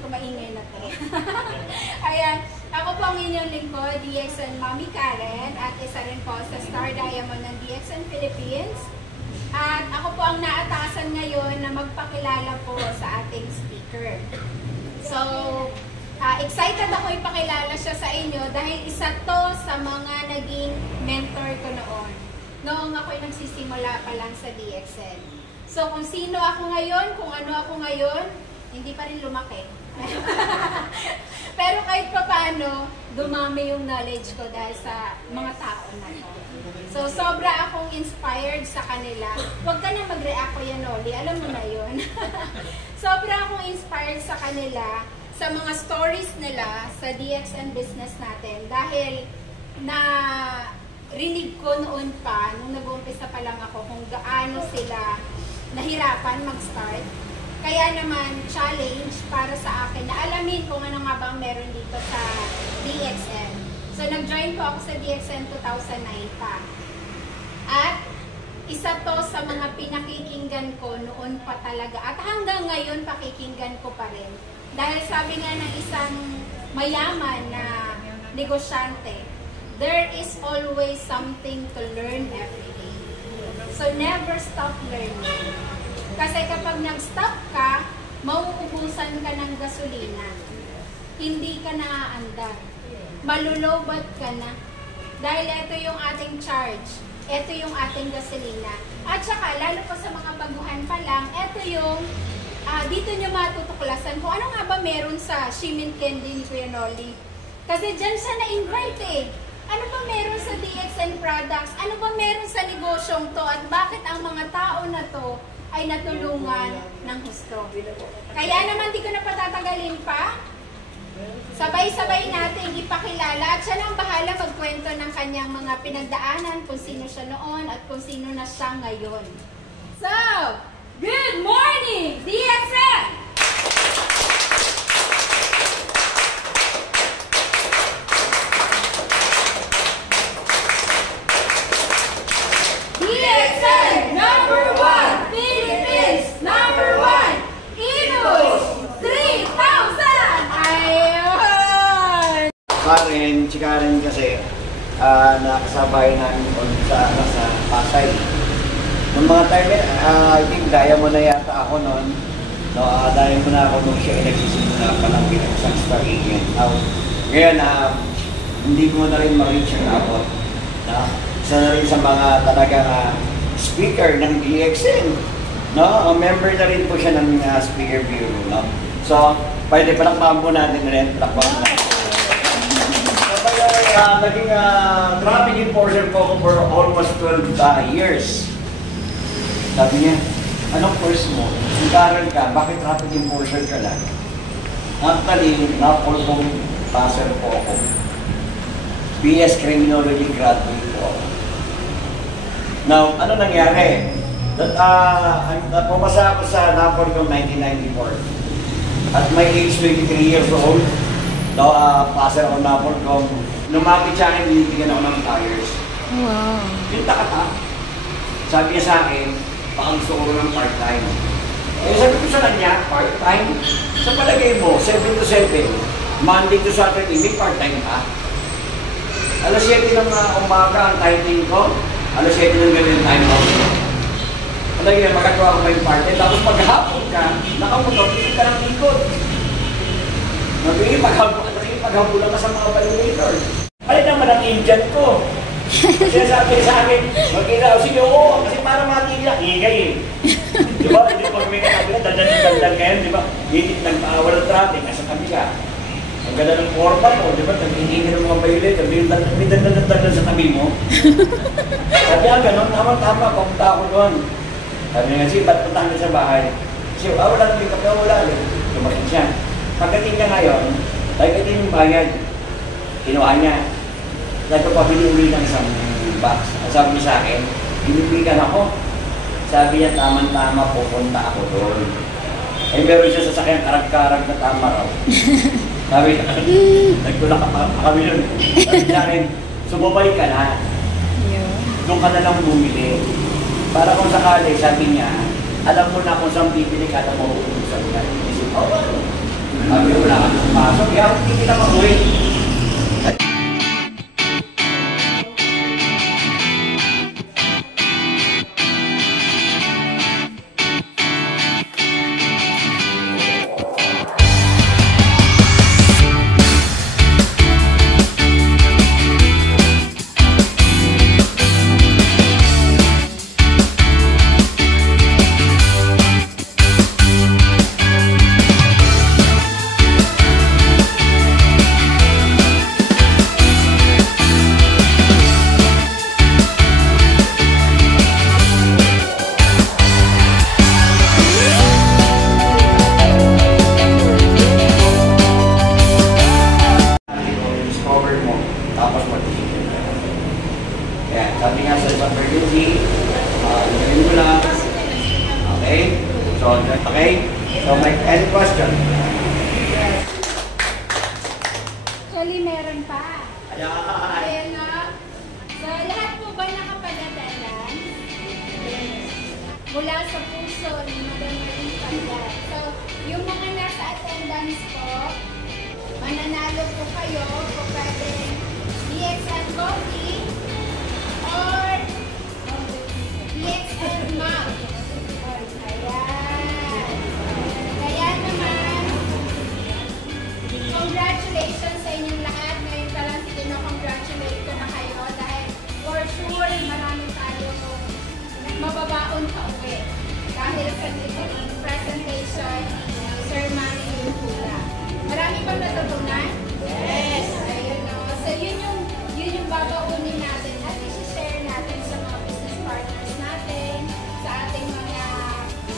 Maingay na to. Ayan, ako po ang inyong lingkod, DXN Mami Karen, at isa rin po sa Star Diamond ng DXN Philippines. At ako po ang naatasan ngayon na magpakilala po sa ating speaker. So, excited ako ipakilala siya sa inyo dahil isa to sa mga naging mentor ko noong ako'y nagsisimula pa lang sa DXN. So, kung sino ako ngayon, kung ano ako ngayon, hindi pa rin lumaki. Pero kahit pa paano, dumami yung knowledge ko dahil sa mga tao na to. So, sobra akong inspired sa kanila. Huwag ka na mag-react ko yan, Oli. Alam mo na yun. Sobra akong inspired sa kanila, sa mga stories nila, sa DXN business natin. Dahil rinig ko noon pa, nung nag-uumpisa pa lang ako, kung gaano sila nahirapan mag-start. Kaya naman, challenge para sa akin na alamin kung ano nga ba ang meron dito sa DXN. So, nag-join po ako sa DXN 2009 pa. At isa to sa mga pinakikinggan ko noon pa talaga. At hanggang ngayon, pakikinggan ko pa rin. Dahil sabi nga ng isang mayaman na negosyante, there is always something to learn every day. So, never stop learning. Kasi kapag nag-stop ka, mauubusan ka ng gasolina. Hindi ka naaandar. Malulobot ka na. Dahil ito yung ating charge. Ito yung ating gasolina. At saka, lalo pa sa mga baguhan pa lang, ito yung dito nyo matutuklasan kung ano nga ba meron sa Shimin Candy ni Kuya Noli. Kasi dyan siya na-invite eh. Ano ba meron sa DXN products? Ano ba meron sa negosyong to? At bakit ang mga tao na to ay natulungan ng husto? Kaya naman di ko na patatagalin pa. Sabay-sabay natin ipakilala at siya na ang bahala magkwento ng kanyang mga pinagdaanan, kung sino siya noon at kung sino na siya ngayon. So, good morning, DXN! DXN number 1, Philippines number 1, Imus 3,000! Ayun! Si Karen kasi nakasabay namin sa Pasay. Noong mga time, I think daya mo na yata ako noon. Daya mo na ako nung siya ay nagsisimula pa lang bilang isang star agent. Ngayon, hindi mo na rin ma-reach ang abot. Isa na rin sa mga talagang speaker ng DXN. Member na rin po siya ng speaker bureau. So, pwede palakpakan po natin rin. Palakpakan natin. Naging traffic enforcer po ako for almost 12 years. Sabi niya, anong course mo? Nag-aaral ka, bakit traffic enforcer ka lang? Actually, na-full-home passer po ako. BS Criminology graduate po ako. Now, ano nangyari? Pumasa ako sa NAPOLCOM 1994. At my age 23 years old, passer ako NAPOLCOM. Lumapit sa akin, binibigyan ako ng tires. Wow. Yung takata. Sabi niya sa akin, baka gusto ko ng part-time. Sabi ko sa kanya, part-time? Sa palagay mo, 7 to 7, Monday to Saturday, may part-time ka? Alas 7 ng umaga ang timing ko, alas 7 ng gabi ang time ko. Palagay mo, magagawa ko may part-time. Tapos maghapon ka, nakamotor, hindi ka ng ikot. Maghabulan ka sa mga violator. Ano naman ang agent ko? Kasi sabi sa akin, mag-iraw, sige oo, kasi para matigil ang ingay eh. Diba? Hindi pag may nakabila, dandan ngayon, diba? Hindi nagpawal ng traffic, nasa kabila. Ang ganda ng format mo, diba? Nag-ingay ng mga violator, may dandan sa tabi mo. Sabi nga, gano'n, tama, papunta ako doon. Sabi nga, sige, ba't punta ka sa bahay? Kasi, wala nang pick up na wala. Lumaking siya. Pagdating niya ngayon, ito yung bayad. Kinuha niya. Sabi ko, pabili uli ng isang box. Sabi niya sa akin, inipigan ako. Sabi niya, tama-tama, pupunta ako doon. Eh, meron siya sa sakyan, karag-karag na tama raw. Sabi niya, nagtulak pa kami doon. Sabi niya sa akin, sumabay ka na. Doon ka na lang bumili. Para kung sakali, sabi niya, alam mo na kung saan bibili ka na mauubusan ka. Isip, Sabi ko, wala ka nang pasok. Kaya hindi kita mag-uwi. Tapos mag-isip ka. Ayan, sabi nga sa isang emergency, yun mo lang. Okay? So may any question? Actually, meron pa. Ayan. Ayan na. So, lahat po ba nakapadadalan? Mula sa puso ni Madam Marie Pandan. So, yung mga nasa attendance po, mananalo po kayo kung pwede DXN Coffee or DXN Mug. Ayan. Kaya naman, congratulations sa inyong lahat. Ngayon pa lang congratulate ko na kayo dahil for sure marami tayo mababaon pa uwi. Dahil sa presentation ni Sir Manny Lupula. Marami bang natutunan? Yes! Ayun o. So yun yung babaunin natin at i-share natin sa mga business partners natin, sa ating mga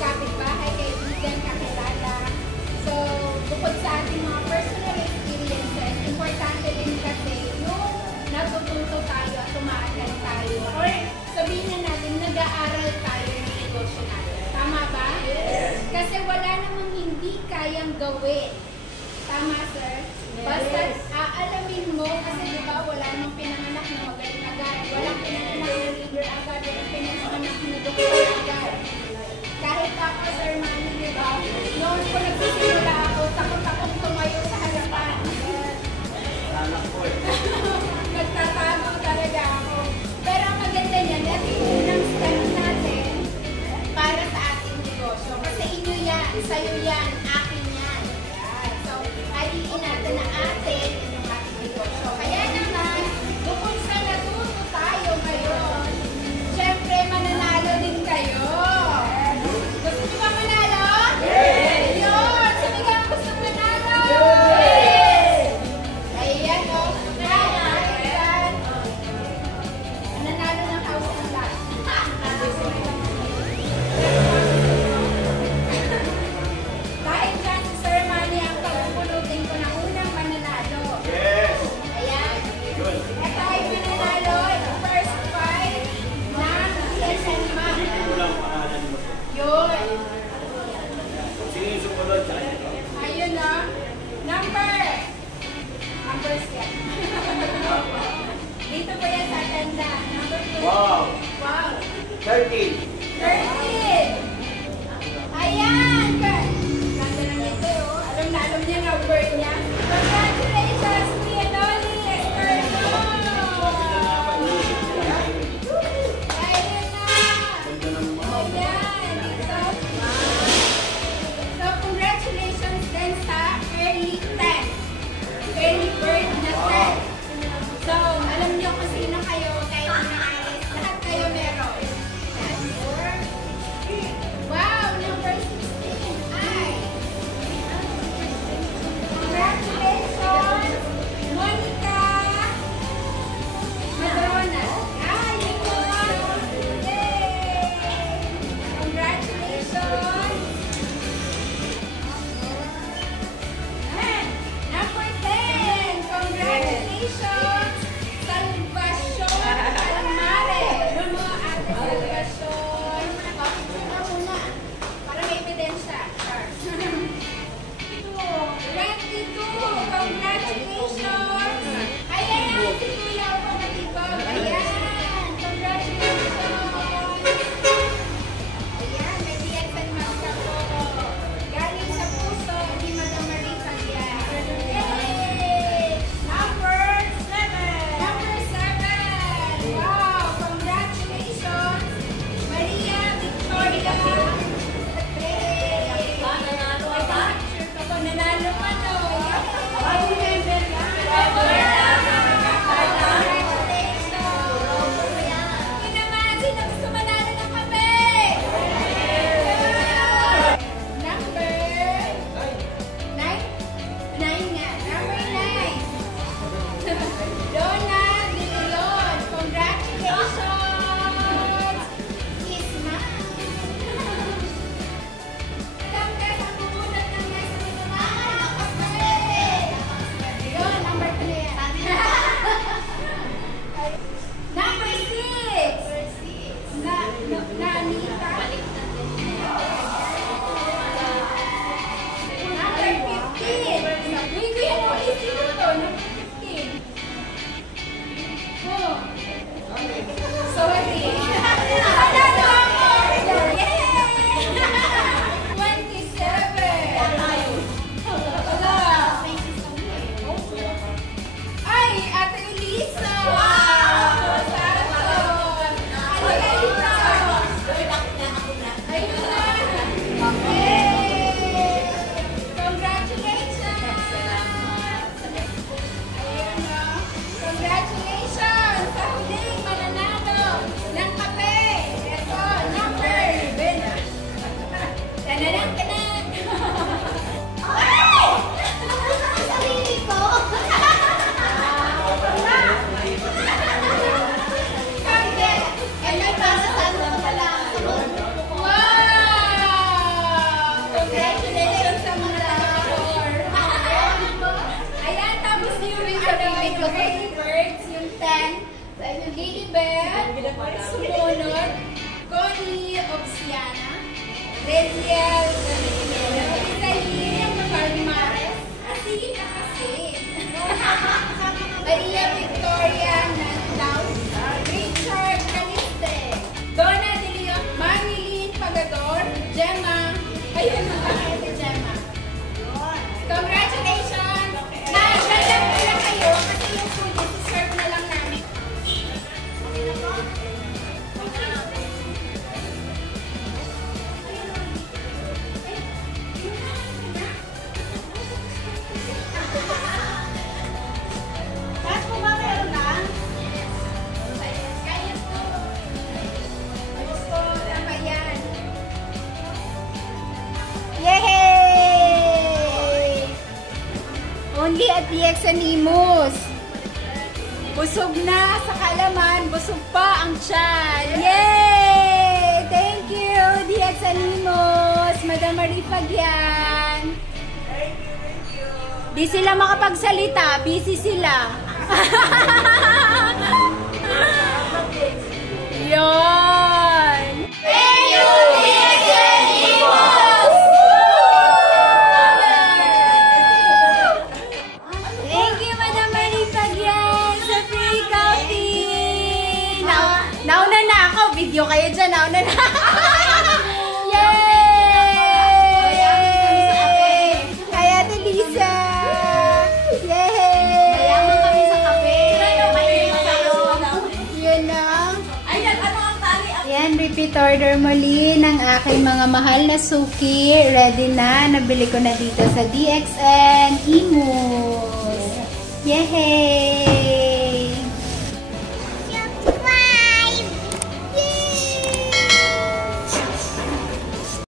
kapitbahay, kaibigan, kakilala. So, bukod sa ating mga personal experiences, importante din kasi yung natututo tayo at umaaral tayo. Or sabihin na natin, nag-aaral tayo ng negosyo natin. Tama ba? Yes! Kasi wala namang hindi kayang gawin. Tama, sir? Basta aalamin mo, kasi diba wala namang pinanganak na magaling agad. Walang pinanganak na leader agad. Walang pinanganak na doktor agad. Kahit ako, Sir Manny, diba? Noon ko nagsisimula ako, takot-takot tumayo sa harapan. Nagtatago talaga ako. Pero ang maganda niyan, ito yung unang step natin para sa ating negosyo. Kasi inyo yan, sa'yo yan, akin yan. So, aliin natin na atin yung ating negosyo. Kaya naman, bukod sa natuto tayo ngayon, syempre mananalo din kayo. Gusto niyo ba manalo? Yes! Yun! Sino ka gusto manalo? Yes! Ayan o. Ayan. Mananalo ng house ng lot. Dahil dyan si Sir Manny ang pagpupulutin ko na unang mananalo. Yes! Ayan. Good. Ito ay mananalo yung first five ng DSN Map. Hindi lang pangalan mo. Yun. Sino yung sumunod sa kanya? Ayun o. Numbers yan. Dito po yan sa tanda. Number 2. Wow! Wow. 13. 13. Ayan. Ganda na nito oh. Alam niya number niya. Congratulations, Kuya Dolly Estorno. Ayun na. Ayan. So, congratulations din sa early 10. Early bird na 10. So, alam niyo kung sino kayo kahit naalis. Lahat kayo meron. Wow, number 16. Ay. Congratulations. Beth, sumunod, Connie Obsiana, Reniel, Rizalyn, Carmares, Asin, Maria Victoria Nantaw, Richard Caliste, Donna De Leon, Marilyn Pagador, Gemma, ayun si Gemma. Congratulations! Na-share lang pala kayo kasi yung food serve na lang namin. Lahat po ba meron na? Kaya po. Gusto, tama yan. Yay! Only at DX Animus. Busog na sa kalaman, busog pa ang tiyan. Yay! Thank you, DX Animus. Madam Marie Pagyan. Di sila makapagsalita, busy sila. Yon. Thank you, DX Animus! Thank you, Madam Marie Pagyan, sa free coffee. Nauna na ako. Video kayo dyan. Nauna na. Yay! Kaya Ate Lisa. Yay! Mayaman kami sa kape. Yun na. Ayan, ano ang tali? Yan, repeat order muli ng aking mga mahal na suki. Ready na. Nabili ko na dito sa DXN Imus. Yay!